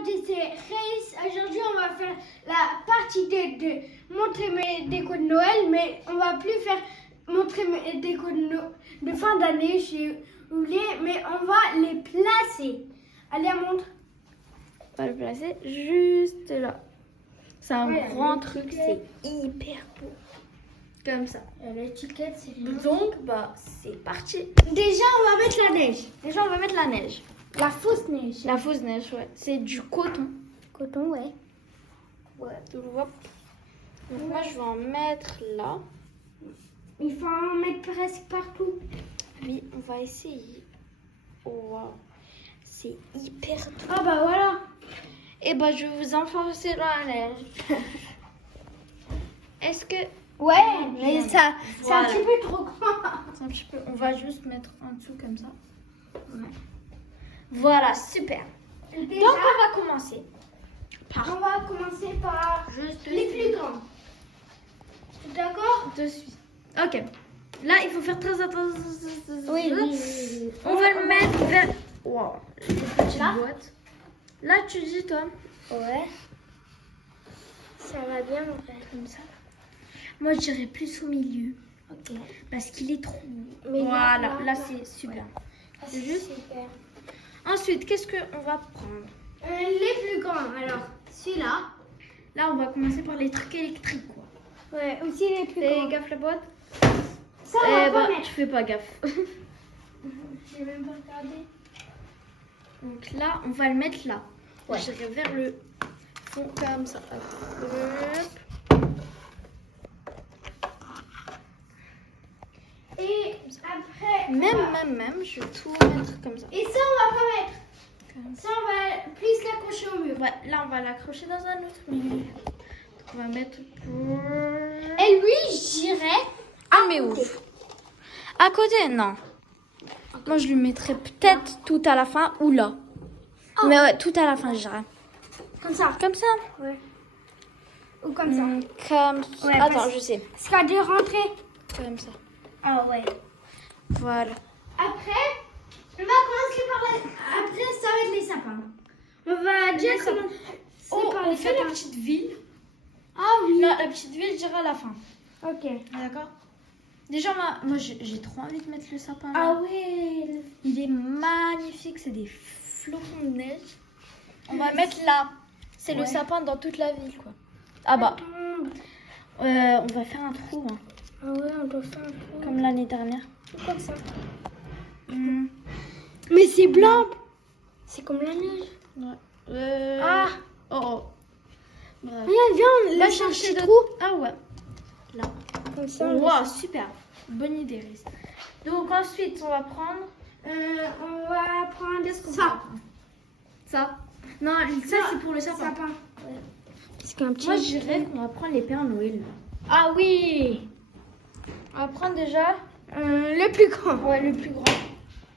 aujourd'hui c'est Race. Aujourd'hui on va faire la partie de montrer mes décos de Noël, mais on va plus faire montrer mes décos de fin d'année, si vous voulez, mais on va les placer. Allez, montre. On va le placer juste là. C'est un Ouais, grand truc, c'est hyper beau. Comme ça. L'étiquette, c'est... Donc, c'est parti. Déjà, on va mettre la neige. Déjà, on va mettre la neige. La fausse neige. La fausse neige, ouais. C'est du coton. Coton, ouais. Ouais. Hop. Donc, moi, je vais en mettre là. Il faut en mettre presque partout. Oui, on va essayer. Wow. C'est hyper doux. Ah bah voilà. Et je vais vous enfoncer dans la neige. Est-ce que... Ouais, mais ça, c'est un Voilà. petit peu trop grand. C'est un petit peu... On va juste mettre en dessous comme ça. Ouais. Voilà, super. Déjà, Donc, on va commencer. on va commencer par Juste les plus grands. D'accord? de suite. Ok. Là, il faut faire très attention. Oui. On va le mettre vers... Wow. Les petites Là boîtes. Là, tu dis, toi. Ouais. Ça va bien, mon frère. Comme ça. Moi, je dirais plus au milieu. Ok. Parce qu'il est trop... Mais Voilà. Là, c'est super. Ah, C'est juste... super. Ensuite, qu'est-ce qu'on va prendre? Les plus grands, alors, celui-là. Là, on va commencer par les trucs électriques, quoi. Ouais, aussi les plus Fais grands. gaffe la boîte. Ça, on va pas mettre. Tu fais pas gaffe. J'ai même pas regardé. Donc là, on va le mettre là. Ouais. Je dirais vers le fond comme ça. Hop. Et après... Même, je vais tout mettre comme ça. Et ça, on va pas mettre. Comme Ça, on va plus l'accrocher au mur. Ouais, là, on va l'accrocher dans un autre milieu. Donc, on va mettre... Et lui, je dirais... Ah, mais où? À côté, non. Moi, je lui mettrais peut-être tout à la fin ou là. Oh. Mais ouais, tout à la fin, je dirais. Comme ça. Comme ça. Ouais. Ou comme ça. Comme ça. Ouais, Attends, parce- je sais. Parce qu'à deux rentrées. Comme ça. Ah ouais. Voilà. Après, on va commencer par la... Après, ça va être les sapins. On va déjà Les sapins. commencer Oh, par on les fait la sapins. petite ville. Ah oui. Non, la petite ville, je dirais à la fin. Ok. D'accord. Déjà, moi j'ai trop envie de mettre le sapin là. Ah ouais. Il est magnifique, c'est des flocons de neige. On va mettre là. C'est le Ouais. sapin dans toute la ville, quoi. Ah bah, on va faire un trou, hein, Ah ouais, on doit faire un trou. comme l'année dernière. Comme ça. Hmm. Mais c'est blanc. C'est comme la neige. Ouais. Ah. Oh. Bref. Viens, Va là, chercher chercher de trou. Ah ouais. Là. Comme ça. Wow, super. Bonne idée, Riz. Donc ensuite, on va prendre On va prendre ça. ça. Non, ça c'est pour le sapin. Sapin. Parce qu'un petit... Moi, je dirais qu'on va prendre les Pères Noël. Ah oui. On va prendre déjà Le plus grand. ouais, le plus grand.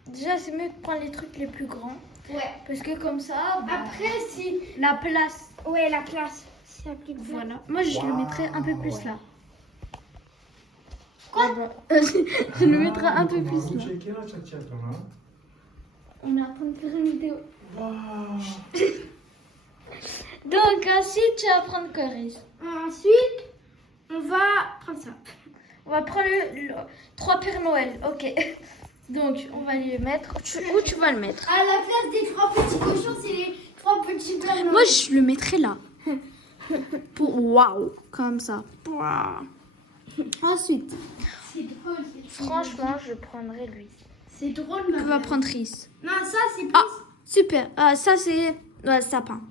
Déjà, c'est mieux de prendre les trucs les plus grands. Ouais. Parce que comme ça, Après, si... la place. Ouais, la classe. Si y a plus de place. Voilà. Moi, je le mettrais un peu plus là. Quoi? Je le mettrais un peu plus là. Che la cacciato, no? On est en train de faire une vidéo. Wow. Donc, ensuite, tu vas prendre Coris. Ensuite, on va prendre ça. On va prendre le 3 Pères Noël. Ok. Donc, on va les mettre. Où tu vas le mettre? À la place des 3 petits cochons, c'est les 3 petits Pères Noël. Moi, je le mettrais là. Pour waouh, comme ça. Waouh. Ensuite, C'est drôle. franchement, je prendrais lui. C'est drôle, On va prendre Riz. Non, ça, c'est plus... Ah, super. Ah, ça, c'est sapin.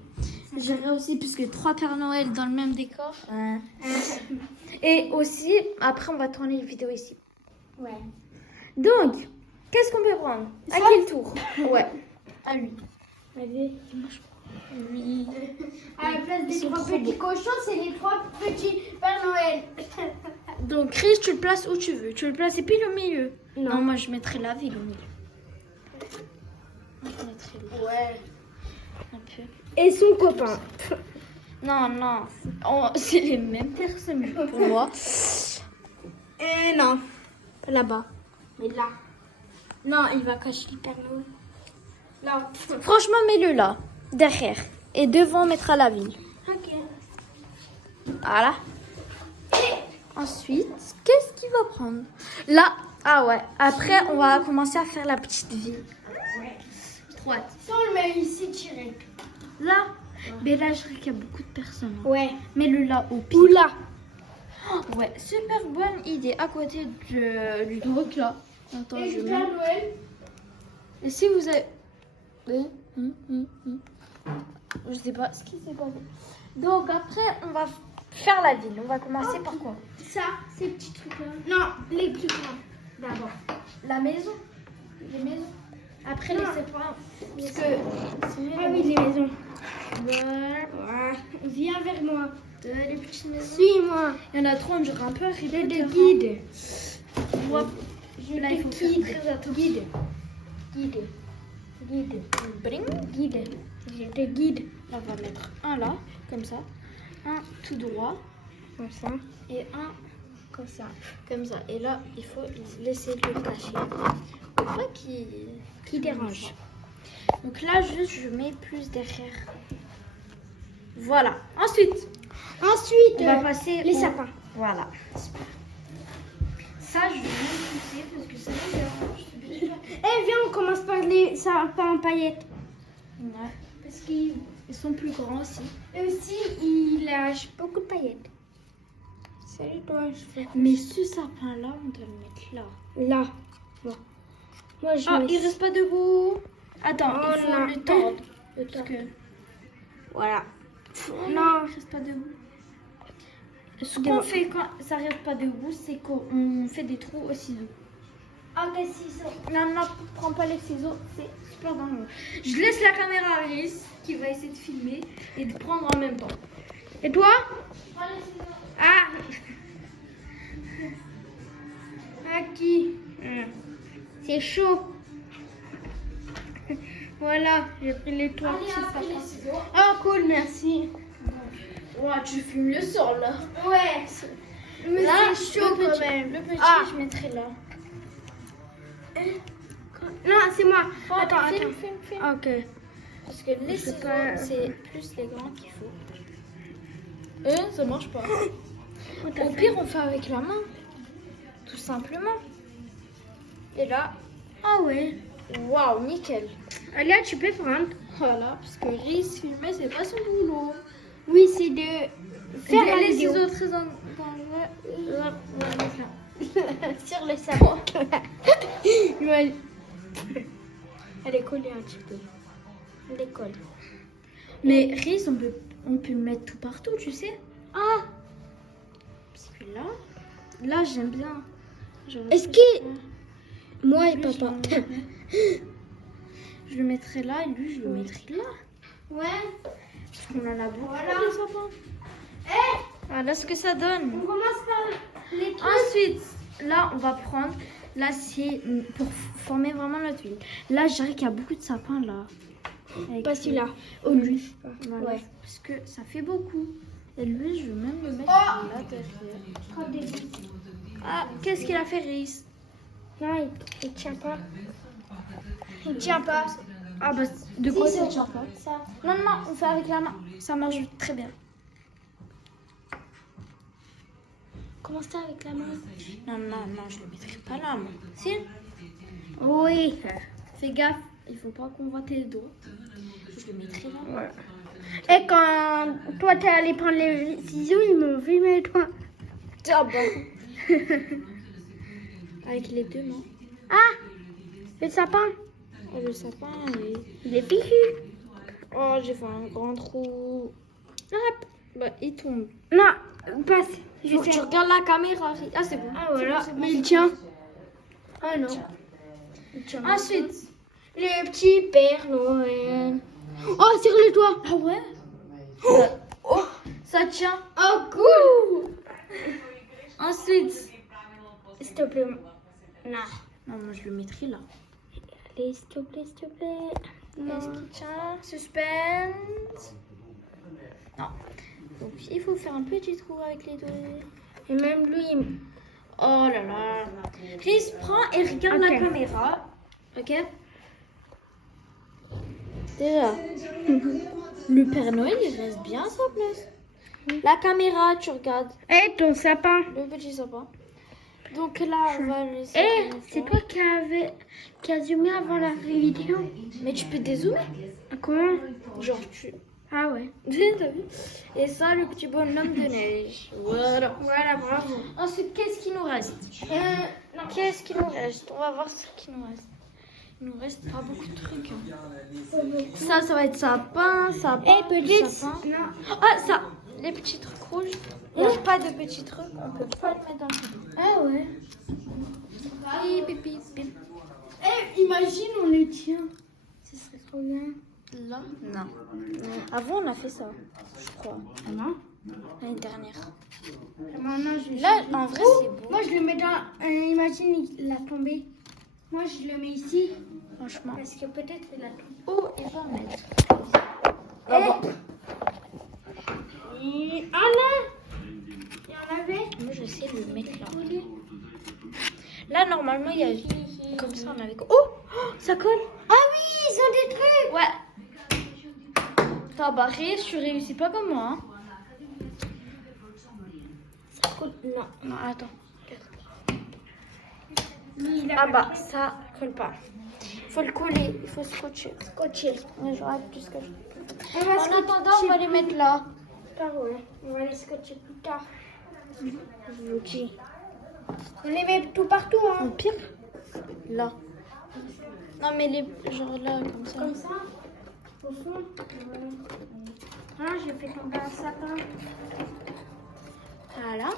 J'irais aussi, puisque 3 Pères Noël dans le même décor. Et aussi, après, on va tourner une vidéo ici. Ouais. Donc, qu'est-ce qu'on peut prendre? À Ça quel tour? Ouais, à lui. Allez. Lui. À la place Ils des sont 3 trop petits cochons, c'est les 3 petits Pères Noël. Donc, Chris, tu le places où tu veux. Tu le places et puis le milieu. Non. Non, moi, je mettrais la ville au milieu. Je mettrais là. Ouais. Un peu. Et son copain. Non, non. C'est les mêmes personnes pour moi. Non. Là-bas. Mais là. Non, il va cacher le Père Noël. Là. Franchement, mets-le là. Derrière. Et devant, on mettra la ville. Ok. Voilà. Ensuite, qu'est-ce qu'il va prendre? Là, ah ouais. Après, on va commencer à faire la petite ville. Droite. Ça, on le met ici direct. Là, mais là, je dirais qu'il y a beaucoup de personnes. Hein. Ouais. Mets-le là au pied. Ou là. Oh, ouais, super bonne idée. À côté du truc là. Attends, Et je du mets. Père Noël. Et si vous avez. Je sais pas ce qui s'est passé. Donc après, on va faire la ville. On va commencer par quoi? Ça, ces petits trucs-là. Non, les plus grands. D'abord. La maison. Les maisons. Après Non. les sapins. Parce que. Ah oui, les maisons. Voilà. Viens vers moi. Les petites maisons. Suis-moi. Il y en a trop, on dirait un peu Harry Je Potter. te guide. Ouais. Je Là, il faut te faire guide. très attention. Guide. Guide. Guide. Bring. Guide. Je te guide. Là, on va mettre un là, comme ça. Un tout droit. Comme ça. Et un Comme ça. comme ça. Et là, il faut laisser le cacher. Pour pas qu'il dérange. Donc là, juste, je mets plus derrière. Voilà. Ensuite, Ensuite, on va passer les au- sapins. Voilà. Ça, je vais même pousser parce que ça me dérange. Eh, viens, on commence par les sapins en paillettes. Ouais. Parce qu'ils Ils sont plus grands aussi. aussi, ils lâchent beaucoup de paillettes. Salut toi, je fais Mais ce sapin-là, on doit le mettre là. là. Bon. Moi, je Ah, mets- il reste pas debout. Attends, Oh il faut non. le tordre. Parce que... Voilà. Non, Non. il reste pas debout. Ce qu'on fait quand ça reste pas debout, c'est qu'on fait des trous au ciseau. Ah, des ciseaux. Non, non, prends pas les ciseaux, c'est super dangereux. Je laisse la caméra à Rhys qui va essayer de filmer et de prendre en même temps. Et toi? Prends les ciseaux. Ah. À qui? C'est chaud. Voilà, j'ai pris les toits. Allez, on a pris les ciseaux. Oh, cool, merci. Ouais, tu filmes le sol là. Ouais. Mais Là, c'est chaud le quand petit, même. Le petit, Ah. je mettrai là. Non, c'est moi. Oh, Attends, filme, attends. filme, filme. Ah, ok. Parce que les Je sais ciseaux, pas. c'est plus les grands qu'il faut. Ça marche pas. Au pire, on fait avec la main. Tout simplement. Et là, Ah ouais. waouh, nickel. Allez, tu peux prendre. Voilà, parce que Rhys filmer, c'est pas son boulot. Oui, c'est de faire la les vidéo. ciseaux très dangereux. Sur le savon. Ouais. Elle est collée un petit peu. Elle est collée. Mais Rhys, on peut le mettre tout partout, tu sais. Ah, Parce que là j'aime bien. est-ce que moi et Lui, papa. Je le mettrai là et lui, je le mettrai là. Ouais. Parce qu'on en a beaucoup. Voilà. des sapins. Eh, Voilà ce que ça donne. on commence par les trucs. Ensuite, là, on va prendre l'acier pour former vraiment notre ville. Là, je dirais qu'il y a beaucoup de sapins là. Avec Pas celui-là. Oh, lui. Voilà. Ouais. Parce que ça fait beaucoup. Et lui, je vais même le mettre Oh. là derrière. Prends des billes. Ah, qu'est-ce qu'il a fait, Rhys? Non, il tient pas. Il tient pas. Ah, bah, de quoi Si, ça c'est tient pas? ça. Non, non, on fait avec la main. Ça marche très bien. Comment ça avec la main? Non, non, non, je le mettrai pas là, moi. Si? Oui. Fais gaffe, il faut pas qu'on voit tes doigts. Je le mettrai là. Ouais. Et quand toi t'es allé prendre les ciseaux, ils m'ont filmé toi. Ah bon. Avec les deux mains. Ah, le sapin, Oh, le sapin, il est fichu. oh, j'ai fait un grand trou. Hop, bah, il tombe. Non, passe. Je Faut que tu sais. regardes la caméra. Ah, c'est bon. Ah voilà, C'est bon, mais c'est il bon. tient. Ah non. Il tient. Ensuite. Le petit Père Noël. Oh, sur le toit. Ah ouais? Oh, ça tient. Oh, cool. Ensuite. S'il te plaît. Non. Non, moi, je le mettrai là. Allez, s'il te plaît, s'il te plaît. Qu'est-ce qui tient? Suspense. Non. Donc, il faut faire un petit trou avec les doigts. Et même lui, Oh là là. Rhys, prends et regarde Ok. la caméra. Ok? Déjà. Le Père Noël, il reste bien à sa place. La caméra, tu regardes. Et ton sapin. Le petit sapin. Donc là, on va laisser. Eh, c'est toi qui as zoomé avant la vidéo. Mais tu peux dézoomer. Comment? Genre, tu. Ah ouais. T'as vu? Et ça, le petit bonhomme de neige. Voilà. Voilà, bravo. Ensuite, qu'est-ce qu'il nous reste? Qu'est-ce qu'il nous reste? On va voir ce qu'il nous reste. Il nous reste pas beaucoup de trucs. Hein. Ça va être sapin, sapin. Eh, peut-être. sapin. Non. Ah, ça, les petits trucs rouges. Il n'y a pas de petits trucs. On peut pas le mettre dans le truc. Ah ouais. Bip, bip, bip. Eh, imagine, on les tient. Ce serait trop bien. Là, non. Avant, on a fait ça, je crois. Ah non? L'année dernière. Maintenant, je Là, en vrai, c'est beau. Moi, je le mets dans. Imagine, il a tombé. Moi, je le mets ici. Franchement. Parce que peut-être il a tombé. Oh, il va mettre. Ah non! Il y en avait? Moi, j'essaie de le mettre là. Là, normalement, il y a. Comme ça, on avait. Oh! Ça colle! Ah oui, ils ont des trucs! Ouais. T'as barré, tu réussis pas comme moi. Hein. Ça colle. Non. Non, attends. Lui, il a Ah pas bah, de trucs. ça colle pas. Il faut le coller, il faut scotcher. Scotché. Mais j'aurais plus que On va En attendant, on va les mettre là. Parole. On va les scotcher plus tard. Ok. On les met tout partout, Au hein. pire, là. Non, mais les genre là, comme ça. Comme ça. Au fond. Voilà. Ah, j'ai fait tomber un sapin. Voilà.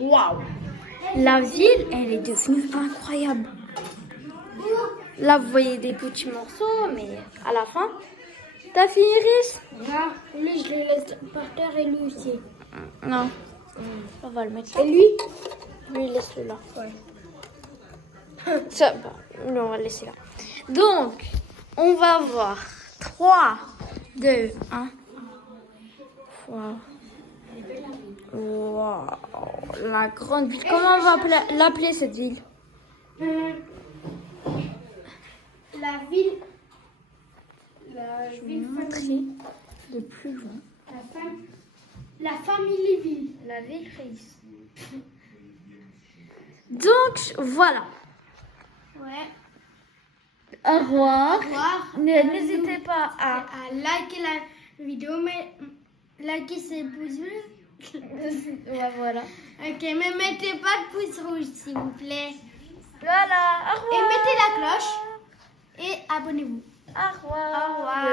Waouh! La ville, elle est devenue incroyable. Là, vous voyez des petits morceaux, mais à la fin, t'as fini, Iris? Là, lui, je le laisse par terre et lui aussi. Non. On va le mettre Et là. lui? Lui, laisse-le là. Ouais. Ça, bah, lui, on va le laisser là. Donc, on va voir. 3, 2, 1. Waouh. Waouh. La grande ville. Comment on va l'appeler cette ville? La ville. La Je vais ville montrer famille. de plus loin. La famille ville. La ville Face. Donc, voilà. Ouais. Au revoir. Au revoir. N'hésitez pas à... À liker la vidéo, mais liker c'est pouce bleu. Ouais, voilà. Ok, mais mettez pas de pouce rouge s'il vous plaît. Voilà. Au revoir. Et mettez la cloche et abonnez-vous. Au revoir. Au revoir.